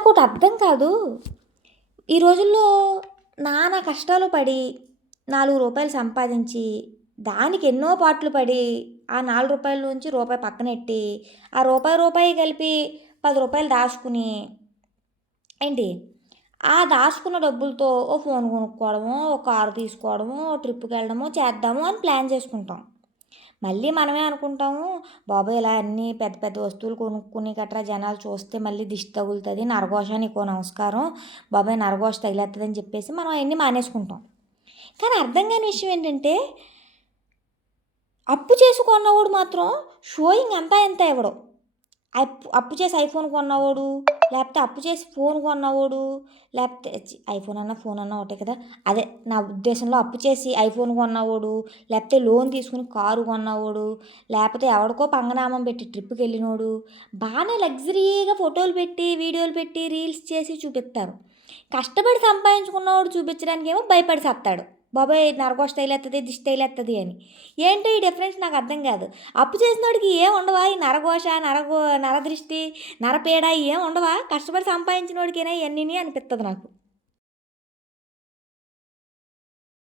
నాకోటి అర్థం కాదు. ఈ రోజుల్లో నానా కష్టాలు పడి రూ. 4 సంపాదించి, దానికి ఎన్నో పాట్లు పడి, ఆ రూ. 4 నుంచి రూపాయి పక్కనెట్టి, ఆ రూపాయి కలిపి రూ. 10 దాచుకుని ఏంటి, ఆ దాచుకున్న డబ్బులతో ఓ ఫోన్ కొనుక్కోవడమో, ఓ కారు తీసుకోవడమో, ఓ ట్రిప్‌కి వెళ్ళడమో చేద్దాము అని ప్లాన్ చేసుకుంటాం. మళ్ళీ మనమే అనుకుంటాము, బాబోయ్! ఇలా అన్నీ పెద్ద పెద్ద వస్తువులు కొనుక్కుని గట్రా జనాలు చూస్తే మళ్ళీ దిష్టి తగులుతుంది. నరఘోష నీకో నమస్కారం. బాబోయ్! నరఘోష తగిలేత్తదని చెప్పేసి మనం అయన్నీ మానేసుకుంటాం. కానీ అర్థం కాని విషయం ఏంటంటే, అప్పు చేసి కొన్నవాడు మాత్రం షోయింగ్ అంతా ఇంతా ఇవ్వడు. అప్పు చేసి ఐఫోన్ కొన్నవాడు, లేకపోతే అప్పు చేసి ఫోన్ కొన్నవాడు, లేకపోతే ఐఫోన్ అన్నా ఫోన్ అన్నా ఒకటే కదా. అదే నా ఉద్దేశంలో అప్పు చేసి ఐఫోన్ కొన్నవాడు, లేకపోతే లోన్ తీసుకుని కారు కొన్నవాడు, లేకపోతే ఎవడికో పంగనామం పెట్టి ట్రిప్కి వెళ్ళినోడు బాగానే లగ్జరీగా ఫోటోలు పెట్టి, వీడియోలు పెట్టి, రీల్స్ చేసి చూపిస్తారు. కష్టపడి సంపాదించుకున్నవాడు చూపించడానికి ఏమో భయపడి సత్తాడు. బాబాయ్ నరఘోష తగిలేస్తుంది, దిష్టి తగిలేస్తుంది అని. ఏంటో ఈ డిఫరెన్స్ నాకు అర్థం కాదు. అప్పు చేసినోడికి ఏం ఉండవా ఈ నరఘోష, నరదృష్టి, నరపీడ ఏం ఉండవా? కష్టపడి సంపాదించినోడికేనా ఇవన్నీ అనిపిస్తుంది నాకు.